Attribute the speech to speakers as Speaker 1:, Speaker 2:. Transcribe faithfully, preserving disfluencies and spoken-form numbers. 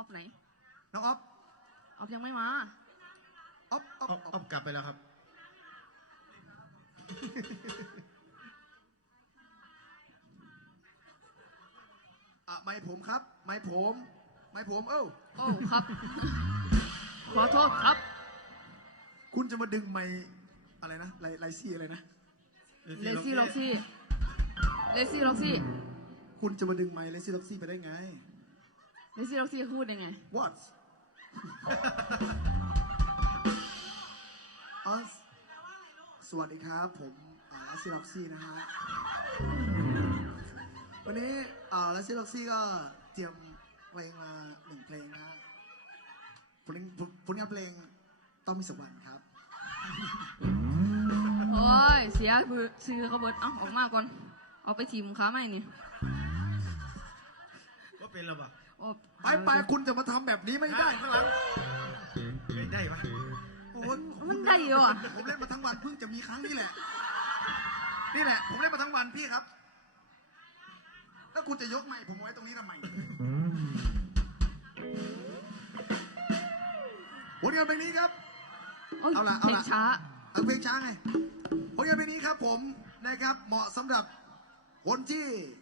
Speaker 1: อฟไหน
Speaker 2: น้องออฟ
Speaker 1: ออฟยังไม่มา
Speaker 2: ออฟออฟ
Speaker 3: ออฟกลับไปแล้วครับ
Speaker 2: อ่ะไม่ผมครับไม่ผมไม่ผมเอ้า
Speaker 1: โอ้ครับขอโทษครับ
Speaker 2: คุณจะมาดึงไม่อะไรนะไลไลซี่อะไรนะ
Speaker 1: เลซี่ล็อกซี่เลซี่ล็อกซี่
Speaker 2: คุณจะมาดึงไมค์เลซี่ล็อกซี่ไปได้ไง
Speaker 1: เลซี่ล็อกซี่พูดยังไง
Speaker 2: what อ๋อสวัสดีครับผมเลซี่ล็อกซี่นะฮะวันนี้เลซี่ล็อกซี่ก็เตรียมเพลงมาหนึ่งเพลงนะฮะผลผลงานเพลงต้องมีสักวันครับ
Speaker 1: โอ้ยเสียคือซื้อเขาเบิดเอ้าออกมาก่อนเอาไปทีมค้าไม่นี่
Speaker 3: ว่าเป็นเราปะ
Speaker 2: ไปไปคุณจะมาทำแบบนี้ไม่ได้ข้างหลัง
Speaker 3: ไม่ได้ปะ
Speaker 2: โอ้
Speaker 1: มันได้เหรอ
Speaker 2: ผมเล่นมาทั้งวันเพิ่งจะมีครั้งนี้แหละนี่แหละผมเล่นมาทั้งวันพี่ครับแล้วคุณจะยกไมค์ผมไว้ตรงนี้ทำไมผลงานเพลงนี้ครับ
Speaker 1: เอาละเอาละช้า
Speaker 2: เอาเพลงช้าไงผลงานเพลงนี้ครับผมนะครับเหมาะสำหรับคนที่